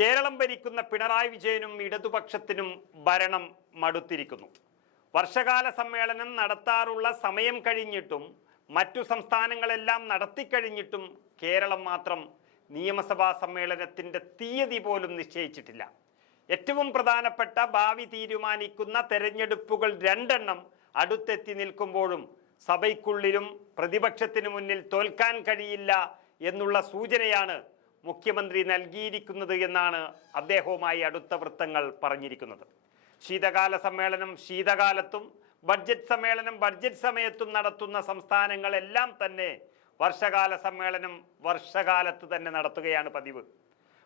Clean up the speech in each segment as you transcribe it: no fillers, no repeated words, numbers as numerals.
കേരളം ഭരിക്കുന്ന പിണറായി വിജയനും ഇടതുപക്ഷത്തിനും ഭരണം മടുത്തിരിക്കുന്നു. വർഷകാല സമ്മേളനം നടത്താറുള്ള സമയം കഴിഞ്ഞിട്ടും മറ്റു സംസ്ഥാനങ്ങളെല്ലാം നടത്തിക്കഴിഞ്ഞിട്ടും കേരളം മാത്രം നിയമസഭാ സമ്മേളനത്തിൻ്റെ തീയതി പോലും നിശ്ചയിച്ചിട്ടില്ല. ഏറ്റവും പ്രധാനപ്പെട്ട ഭാവി തീരുമാനിക്കുന്ന തെരഞ്ഞെടുപ്പുകൾ രണ്ടെണ്ണം അടുത്തെത്തി നിൽക്കുമ്പോഴും സഭയ്ക്കുള്ളിലും പ്രതിപക്ഷത്തിനു മുന്നിൽ തോൽക്കാൻ കഴിയില്ല എന്നുള്ള സൂചനയാണ് മുഖ്യമന്ത്രി നൽകിയിരിക്കുന്നത് എന്നാണ് അദ്ദേഹവുമായി അടുത്ത വൃത്തങ്ങൾ പറഞ്ഞിരിക്കുന്നത്. ശീതകാല സമ്മേളനം ശീതകാലത്തും ബഡ്ജറ്റ് സമ്മേളനം ബഡ്ജറ്റ് സമയത്തും നടത്തുന്ന സംസ്ഥാനങ്ങളെല്ലാം തന്നെ വർഷകാല സമ്മേളനം വർഷകാലത്ത് തന്നെ നടത്തുകയാണ് പതിവ്.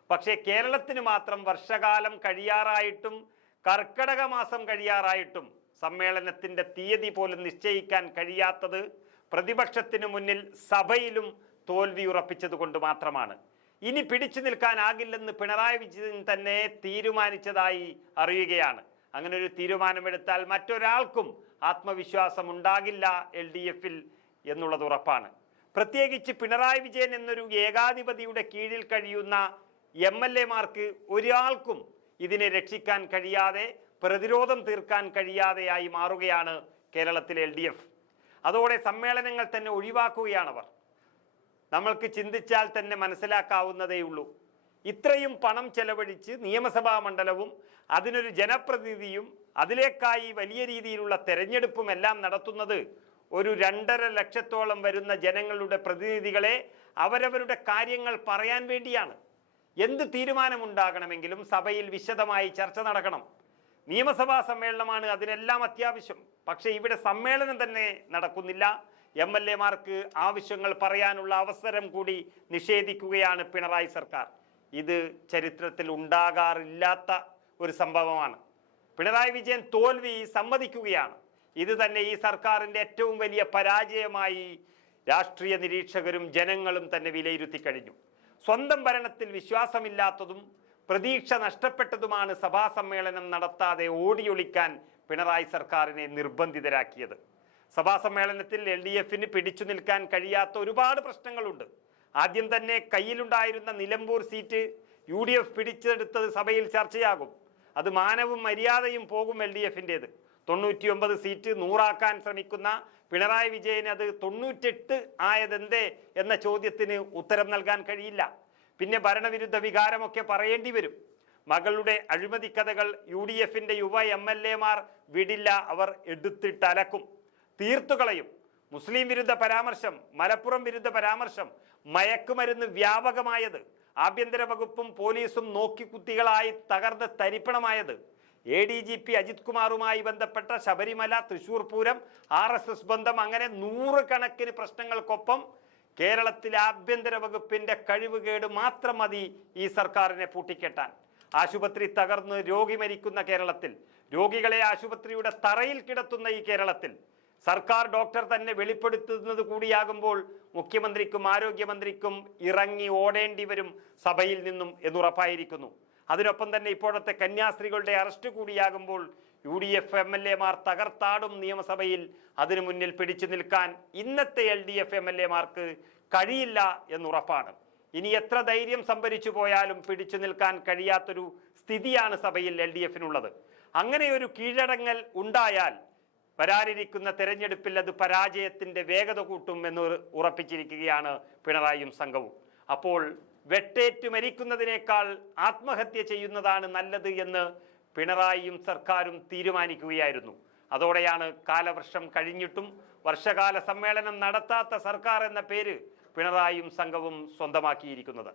പക്ഷേ കേരളത്തിന് മാത്രം വർഷകാലം കഴിയാറായിട്ടും കർക്കടക മാസം കഴിയാറായിട്ടും സമ്മേളനത്തിൻ്റെ തീയതി പോലും നിശ്ചയിക്കാൻ കഴിയാത്തത് പ്രതിപക്ഷത്തിനു മുന്നിൽ സഭയിലും തോൽവി ഉറപ്പിച്ചതുകൊണ്ട് മാത്രമാണ്. ഇനി പിടിച്ചു നിൽക്കാനാകില്ലെന്ന് പിണറായി വിജയൻ തന്നെ തീരുമാനിച്ചതായി അറിയുകയാണ്. അങ്ങനെ ഒരു തീരുമാനമെടുത്താൽ മറ്റൊരാൾക്കും ആത്മവിശ്വാസം ഉണ്ടാകില്ല LDF-ൽ എന്നുള്ളത് ഉറപ്പാണ്. പ്രത്യേകിച്ച് പിണറായി വിജയൻ എന്നൊരു ഏകാധിപതിയുടെ കീഴിൽ കഴിയുന്ന MLA-മാർക്ക് ഒരാൾക്കും ഇതിനെ രക്ഷിക്കാൻ കഴിയാതെ പ്രതിരോധം തീർക്കാൻ കഴിയാതെയായി മാറുകയാണ് കേരളത്തിലെ LDF. അതോടെ സമ്മേളനങ്ങൾ തന്നെ ഒഴിവാക്കുകയാണവർ. നമ്മൾക്ക് ചിന്തിച്ചാൽ തന്നെ മനസ്സിലാക്കാവുന്നതേയുള്ളൂ. ഇത്രയും പണം ചെലവഴിച്ച് നിയമസഭാ മണ്ഡലവും അതിനൊരു ജനപ്രതിനിധിയും അതിലേക്കായി വലിയ രീതിയിലുള്ള തെരഞ്ഞെടുപ്പും എല്ലാം നടത്തുന്നത് ഒരു 2.5 ലക്ഷത്തോളം വരുന്ന ജനങ്ങളുടെ പ്രതിനിധികളെ അവരവരുടെ കാര്യങ്ങൾ പറയാൻ വേണ്ടിയാണ്. എന്ത് തീരുമാനമുണ്ടാകണമെങ്കിലും സഭയിൽ വിശദമായി ചർച്ച നടക്കണം. നിയമസഭാ സമ്മേളനമാണ് അതിനെല്ലാം അത്യാവശ്യം. പക്ഷേ ഇവിടെ സമ്മേളനം തന്നെ നടക്കുന്നില്ല. MLA-മാർക്ക് ആവശ്യങ്ങൾ പറയാനുള്ള അവസരം കൂടി നിഷേധിക്കുകയാണ് പിണറായി സർക്കാർ. ഇത് ചരിത്രത്തിൽ ഉണ്ടാകാറില്ലാത്ത ഒരു സംഭവമാണ്. പിണറായി വിജയൻ തോൽവി സമ്മതിക്കുകയാണ്. ഇത് തന്നെ ഈ സർക്കാരിൻ്റെ ഏറ്റവും വലിയ പരാജയമായി രാഷ്ട്രീയ നിരീക്ഷകരും ജനങ്ങളും തന്നെ വിലയിരുത്തി കഴിഞ്ഞു. സ്വന്തം ഭരണത്തിൽ വിശ്വാസമില്ലാത്തതും പ്രതീക്ഷ നഷ്ടപ്പെട്ടതുമാണ് സഭാ സമ്മേളനം നടത്താതെ ഓടിയൊളിക്കാൻ പിണറായി സർക്കാരിനെ നിർബന്ധിതരാക്കിയത്. സഭാ സമ്മേളനത്തിൽ LDF-ന് പിടിച്ചു നിൽക്കാൻ കഴിയാത്ത ഒരുപാട് പ്രശ്നങ്ങളുണ്ട്. ആദ്യം തന്നെ കയ്യിലുണ്ടായിരുന്ന നിലമ്പൂർ സീറ്റ് UDF പിടിച്ചെടുത്തത് സഭയിൽ ചർച്ചയാകും. അത് മാനവും മര്യാദയും പോകും LDF-ൻ്റേത്. 99 സീറ്റ് 100 ശ്രമിക്കുന്ന പിണറായി വിജയന് അത് 98 ആയതെന്തേ എന്ന ചോദ്യത്തിന് ഉത്തരം നൽകാൻ കഴിയില്ല. പിന്നെ ഭരണവിരുദ്ധ വികാരമൊക്കെ പറയേണ്ടി വരും. മകളുടെ അഴിമതി കഥകൾ UDF-ൻ്റെ യുവ MLA-മാർ വിടില്ല, അവർ എടുത്തിട്ടലക്കും, തീർത്തുകളയും. മുസ്ലിം വിരുദ്ധ പരാമർശം, മലപ്പുറം വിരുദ്ധ പരാമർശം, മയക്കുമരുന്ന് വ്യാപകമായത്, ആഭ്യന്തര വകുപ്പും പോലീസും നോക്കിക്കുത്തികളായി തകർന്ന് തരിപ്പണമായത്, ADGP അജിത് കുമാറുമായി ബന്ധപ്പെട്ട ശബരിമല, തൃശൂർ പൂരം, RSS ബന്ധം, അങ്ങനെ 100 കണക്കിന് പ്രശ്നങ്ങൾക്കൊപ്പം കേരളത്തിലെ ആഭ്യന്തര വകുപ്പിൻ്റെ കഴിവുകേട് മാത്രം മതി ഈ സർക്കാരിനെ പൂട്ടിക്കെട്ടാൻ. ആശുപത്രി തകർന്ന് രോഗി മരിക്കുന്ന കേരളത്തിൽ, രോഗികളെ ആശുപത്രിയുടെ തറയിൽ കിടത്തുന്ന ഈ കേരളത്തിൽ സർക്കാർ ഡോക്ടർ തന്നെ വെളിപ്പെടുത്തുന്നത് കൂടിയാകുമ്പോൾ മുഖ്യമന്ത്രിക്കും ആരോഗ്യമന്ത്രിക്കും ഇറങ്ങി ഓടേണ്ടി വരും സഭയിൽ നിന്നും എന്നുറപ്പായിരിക്കുന്നു. അതിനൊപ്പം തന്നെ ഇപ്പോഴത്തെ കന്യാസ്ത്രീകളുടെ അറസ്റ്റ് കൂടിയാകുമ്പോൾ UDF MLA-മാർ തകർത്താടും നിയമസഭയിൽ. അതിനു മുന്നിൽ പിടിച്ചു നിൽക്കാൻ ഇന്നത്തെ LDF MLA-മാർക്ക് കഴിയില്ല എന്നുറപ്പാണ്. ഇനി എത്ര ധൈര്യം സംഭരിച്ചു പോയാലും പിടിച്ചു നിൽക്കാൻ കഴിയാത്തൊരു സ്ഥിതിയാണ് സഭയിൽ LDF-നുള്ളത്. അങ്ങനെയൊരു കീഴടങ്ങൽ ഉണ്ടായാൽ വരാനിരിക്കുന്ന തെരഞ്ഞെടുപ്പിൽ അത് പരാജയത്തിൻ്റെ വേഗത കൂട്ടും എന്ന് ഉറപ്പിച്ചിരിക്കുകയാണ് പിണറായിയും സംഘവും. അപ്പോൾ വെട്ടേറ്റ് മരിക്കുന്നതിനേക്കാൾ ആത്മഹത്യ ചെയ്യുന്നതാണ് നല്ലത് എന്ന് പിണറായിയും സർക്കാരും തീരുമാനിക്കുകയായിരുന്നു. അതോടെയാണ് കാലവർഷം കഴിഞ്ഞിട്ടും വർഷകാല സമ്മേളനം നടത്താത്ത സർക്കാർ എന്ന പേര് പിണറായിയും സംഘവും സ്വന്തമാക്കിയിരിക്കുന്നത്.